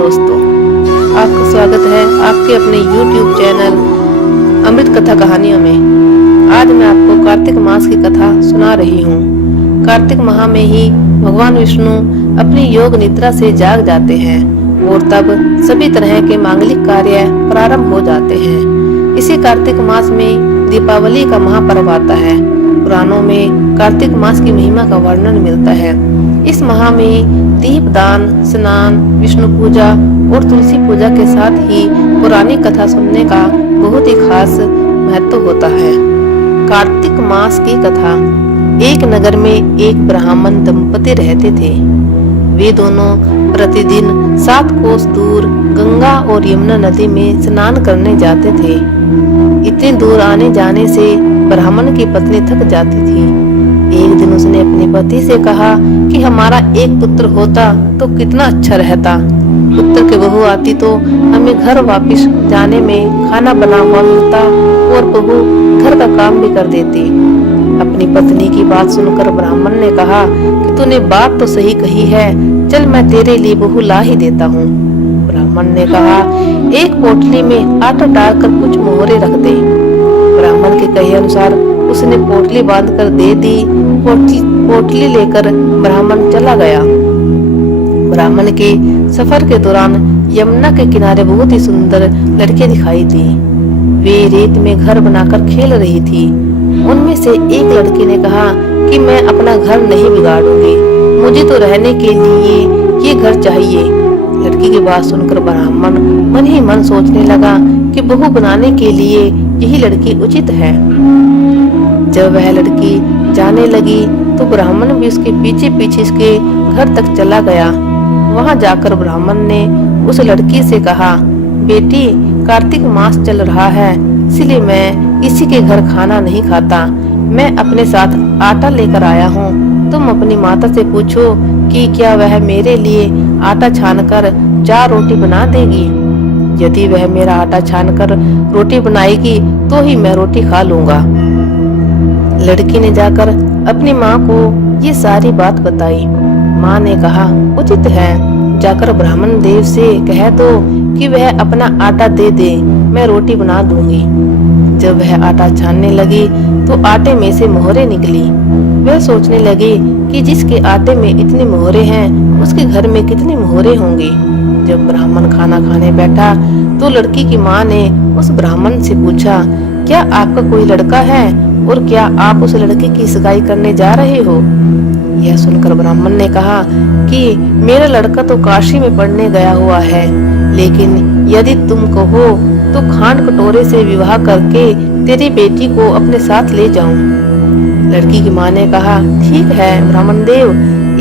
दोस्तों, आपका स्वागत है आपके अपने YouTube चैनल अमृत कथा कहानियों में। आज मैं आपको कार्तिक मास की कथा सुना रही हूँ। कार्तिक माह में ही भगवान विष्णु अपनी योग निद्रा से जाग जाते हैं और तब सभी तरह के मांगलिक कार्य प्रारंभ हो जाते हैं। इसी कार्तिक मास में दीपावली का महापर्व आता है। पुराणों में कार्तिक मास की महिमा का वर्णन मिलता है। इस माह में दीपदान, स्नान, विष्णु पूजा और तुलसी पूजा के साथ ही पुरानी कथा सुनने का बहुत ही खास महत्व होता है। कार्तिक मास की कथा। एक नगर में एक ब्राह्मण दंपति रहते थे। वे दोनों प्रतिदिन 7 कोस दूर गंगा और यमुना नदी में स्नान करने जाते थे। इतने दूर आने जाने से ब्राह्मण की पत्नी थक जाती थी। एक दिन उसने अपने पति से कहा कि हमारा एक पुत्र होता तो कितना अच्छा रहता। पुत्र की बहू आती तो हमें घर वापस जाने में खाना बना हुआ मिलता और बहू घर का काम भी कर देती। अपनी पत्नी की बात सुनकर ब्राह्मण ने कहा कि तूने बात तो सही कही है, चल मैं तेरे लिए बहू ला ही देता हूँ। ब्राह्मण ने कहा, एक पोटली में आटा डालकर कुछ मोहरे रख दे। ब्राह्मण के कहे अनुसार उसने पोटली बांध कर दे दी। पोटली लेकर ब्राह्मण चला गया। ब्राह्मण के सफर के दौरान यमुना के किनारे बहुत ही सुंदर लड़कियां दिखाई दी। वे रेत में घर बनाकर खेल रही थी। उनमें से एक लड़की ने कहा कि मैं अपना घर नहीं बिगाड़ूंगी, मुझे तो रहने के लिए ये घर चाहिए। लड़की की बात सुनकर ब्राह्मण मन ही मन सोचने लगा कि बहू बनाने के लिए यही लड़की उचित है। जब वह लड़की जाने लगी तो ब्राह्मण भी उसके पीछे पीछे उसके घर तक चला गया। वहां जाकर ब्राह्मण ने उस लड़की से कहा, बेटी, कार्तिक मास चल रहा है, इसलिए मैं किसी के घर खाना नहीं खाता। मैं अपने साथ आटा लेकर आया हूँ। तुम अपनी माता से पूछो कि क्या वह मेरे लिए आटा छानकर 4 रोटी बना देगी। यदि वह मेरा आटा छानकर रोटी बनाएगी तो ही मैं रोटी खा लूंगा। लड़की ने जाकर अपनी माँ को ये सारी बात बताई। माँ ने कहा, उचित है, जाकर ब्राह्मण देव से कह दो कि वह अपना आटा दे दे, मैं रोटी बना दूंगी। जब वह आटा छानने लगी तो आटे में से मोहरे निकली। वह सोचने लगी कि जिसके आटे में इतनी मोहरे हैं उसके घर में कितनी मोहरे होंगी। जब ब्राह्मण खाना खाने बैठा तो लड़की की माँ ने उस ब्राह्मण से पूछा, क्या आपका कोई लड़का है और क्या आप उस लड़के की सगाई करने जा रहे हो। यह सुनकर ब्राह्मण ने कहा कि मेरा लड़का तो काशी में पढ़ने गया हुआ है, लेकिन यदि तुम कहो तो खांड कटोरे से विवाह करके तेरी बेटी को अपने साथ ले जाऊं। लड़की की माँ ने कहा, ठीक है ब्राह्मण देव।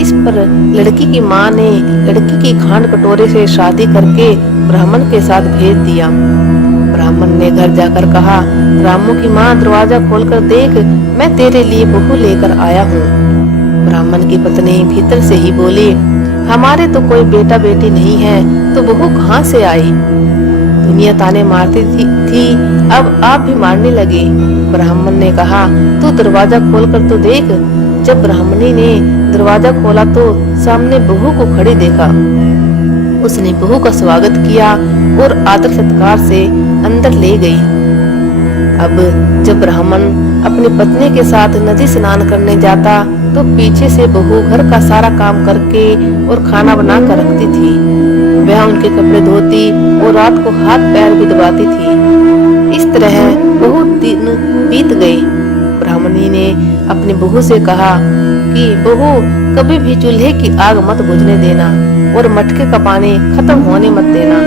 इस पर लड़की की माँ ने लड़की की खांड कटोरे से शादी करके ब्राह्मण के साथ भेज दिया। ब्राह्मण ने घर जाकर कहा, रामू की माँ, दरवाजा खोलकर देख, मैं तेरे लिए बहू लेकर आया हूँ। ब्राह्मण की पत्नी भीतर से ही बोली, हमारे तो कोई बेटा बेटी नहीं है तो बहू कहाँ से आई। दुनिया ताने मारती थी, अब आप भी मारने लगे। ब्राह्मण ने कहा, तू दरवाजा खोलकर तो देख। जब ब्राह्मणी ने दरवाजा खोला तो सामने बहू को खड़ी देखा। उसने बहू का स्वागत किया और आदर सत्कार से अंदर ले गई। अब जब ब्राह्मण अपनी पत्नी के साथ नदी स्नान करने जाता तो पीछे से बहू घर का सारा काम करके और खाना बना कर रखती थी। वह उनके कपड़े धोती और रात को हाथ पैर भी दबाती थी। इस तरह बहुत दिन बीत गए। ब्राह्मणी ने अपनी बहू से कहा कि बहू, कभी भी चूल्हे की आग मत बुझने देना और मटके का पानी खत्म होने मत देना।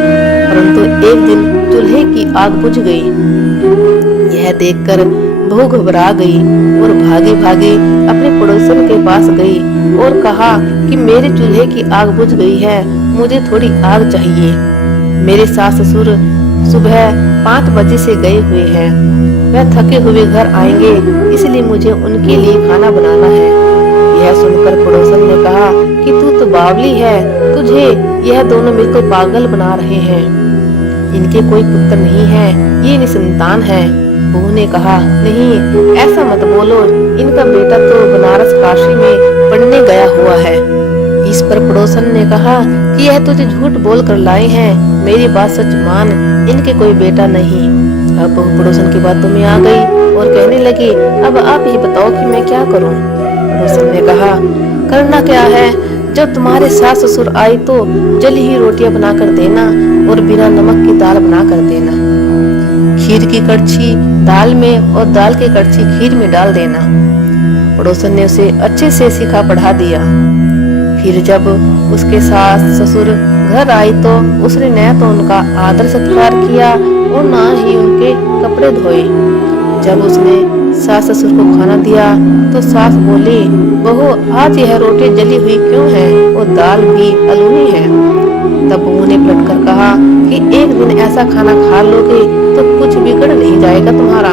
परंतु एक दिन चूल्हे की आग बुझ गई। यह देखकर बहू घबरा गई और भागी भागी अपने पड़ोसन के पास गई और कहा कि मेरे चूल्हे की आग बुझ गई है, मुझे थोड़ी आग चाहिए। मेरे सास ससुर सुबह 5 बजे से गए हुए हैं। वह थके हुए घर आएंगे, इसलिए मुझे उनके लिए खाना बनाना है। यह सुनकर पड़ोसन ने कहा कि तू तो बावली है, तुझे यह दोनों मिलकर पागल बना रहे हैं। इनके कोई पुत्र नहीं है, ये निसंतान है। बहू ने कहा, नहीं ऐसा मत बोलो, इनका बेटा तो बनारस काशी में पढ़ने गया हुआ है। इस पर पड़ोसन ने कहा कि यह तुझे झूठ बोल कर लाए हैं, मेरी बात सच मान, इनके कोई बेटा नहीं। अब बहू पड़ोसन की बातों में आ गई और कहने लगी, अब आप ही बताओ कि मैं क्या करूं। पड़ोसन ने कहा, करना क्या है, जब तुम्हारे सास ससुर आए तो जल ही रोटियां बना कर देना और बिना नमक की दाल बना कर देना। खीर की कड़छी दाल में और दाल की कड़छी खीर में डाल देना। पड़ोसन ने उसे अच्छे से सिखा पढ़ा दिया। फिर जब उसके सास ससुर घर आई तो उसने न तो उनका आदर सत्कार किया और न ही उनके कपड़े धोए। जब उसने सास ससुर को खाना दिया तो सास बोली, बहू आज यह रोटी जली हुई क्यों है और दाल भी अलूनी है। तब बहू ने पलट कर कहा कि एक दिन ऐसा खाना खा लोगे तो कुछ बिगड़ नहीं जाएगा तुम्हारा।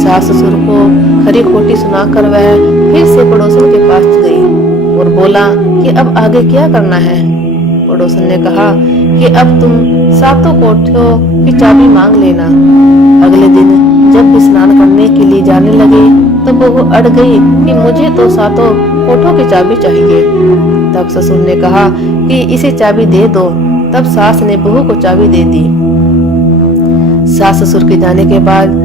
सास ससुर को खरी खोटी सुनाकर वह फिर से पड़ोसन के पास गई और बोला कि अब आगे क्या करना है। पड़ोसन ने कहा कि अब तुम सातों कोठों की चाबी मांग लेना। अगले दिन जब भी स्नान करने के लिए जाने लगे तो बहू अड़ गई कि मुझे तो सातों कोठों की चाबी चाहिए। तब ससुर ने कहा कि इसे चाबी दे दो। तब सास ने बहू को चाबी दे दी। सास ससुर के जाने के बाद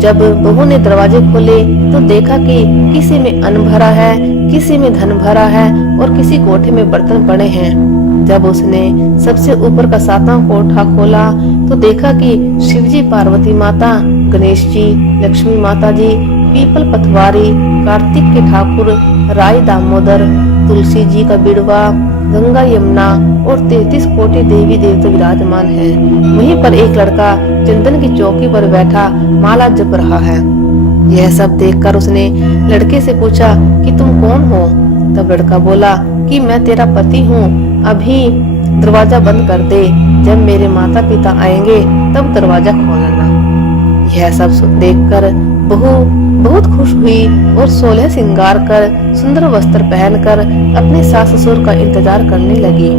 जब बहू ने दरवाजे खोले तो देखा कि किसी में अन्न भरा है, किसी में धन भरा है और किसी कोठे में बर्तन पड़े हैं। जब उसने सबसे ऊपर का सातवां कोठा खोला तो देखा कि शिवजी, पार्वती माता, गणेश जी, लक्ष्मी माता जी, पीपल पथवारी, कार्तिक के ठाकुर, राय दामोदर, तुलसी जी का बिड़वा, गंगा यमुना और 33 कोटि देवी देवता विराजमान है। वहीं पर एक लड़का चंदन की चौकी पर बैठा माला जप रहा है। यह सब देखकर उसने लड़के से पूछा कि तुम कौन हो। तब लड़का बोला कि मैं तेरा पति हूँ, अभी दरवाजा बंद कर दे, जब मेरे माता पिता आएंगे तब दरवाजा खोलना। यह सब देखकर बहू बहुत खुश हुई और 16 श्रृंगार कर सुंदर वस्त्र पहनकर अपने सास ससुर का इंतजार करने लगी।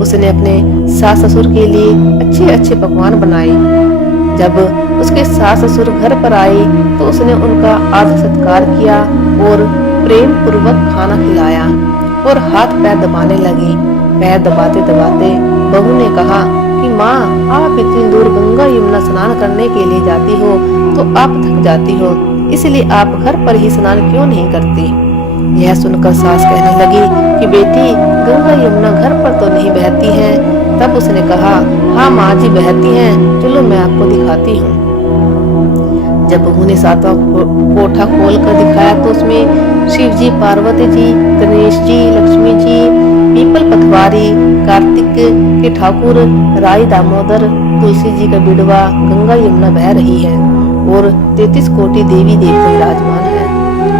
उसने अपने सास ससुर के लिए अच्छे अच्छे पकवान बनाए। जब उसके सास ससुर घर पर आए तो उसने उनका आदर सत्कार किया और प्रेम पूर्वक खाना खिलाया और हाथ पैर दबाने लगी। पैर दबाते दबाते बहू ने कहा कि माँ, आप इतनी दूर गंगा यमुना स्नान करने के लिए जाती हो तो आप थक जाती हो, इसलिए आप घर पर ही स्नान क्यों नहीं करती। यह सुनकर सास कहने लगी कि बेटी, गंगा यमुना घर पर तो नहीं बहती है। तब उसने कहा, हाँ माँ जी बहती हैं, चलो मैं आपको दिखाती हूँ। जब बहू ने सातवां कोठा खोल कर दिखाया तो उसमें शिव जी, पार्वती जी, गणेश जी, लक्ष्मी जी, पीपल पथवारी, कार्तिक के ठाकुर, राय दामोदर, तुलसी जी का बिड़वा, गंगा यमुना बह रही है और 33 कोटि देवी देवता विराजमान है।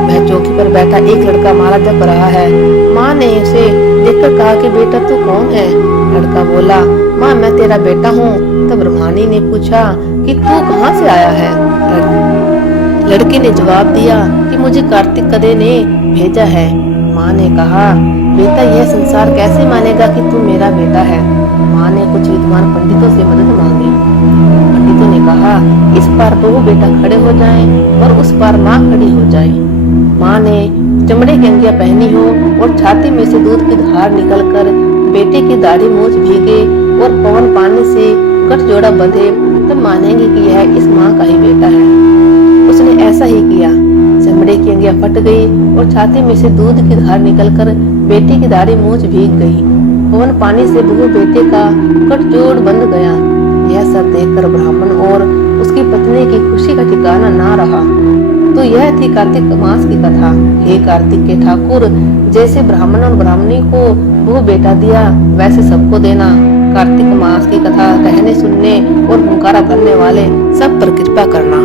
वह चौकी पर बैठा एक लड़का माला जप रहा है। माँ ने उसे देखकर कहा कि बेटा तू कौन है। लड़का बोला, माँ मैं तेरा बेटा हूँ। तब ब्रह्मणी ने पूछा कि तू कहाँ से आया है। लड़के ने जवाब दिया कि मुझे कार्तिक कदे ने भेजा है। माँ ने कहा, बेटा यह संसार कैसे मानेगा कि तू मेरा बेटा है। माँ ने कुछ विद्वान पंडितों से मदद मांगी। पंडितों ने कहा, इस पार बहू बेटा खड़े हो जाएं और उस पार माँ खड़ी हो जाए। माँ ने चमड़े की अंगियां पहनी हो और छाती में से दूध की धार निकलकर बेटे की दाढ़ी मूछ भीगे और पवन पानी से गठजोड़ा बंधे, तब मानेंगे कि यह इस माँ का ही बेटा है। उसने ऐसा ही किया। चमड़े की अंगियां फट गई और छाती में से दूध की धार निकलकर बेटे की दाढ़ी मूछ भीग गई। पवन पानी से बहू बेटे का गठजोड़ बंध गया। यह सब देखकर ब्राह्मण और उसकी पत्नी की खुशी का ठिकाना ना रहा। तो यह थी कार्तिक मास की कथा। हे कार्तिक के ठाकुर, जैसे ब्राह्मण और ब्राह्मणी को वो बेटा दिया वैसे सबको देना। कार्तिक मास की कथा कहने, सुनने और हुंकारा भरने वाले सब पर कृपा करना।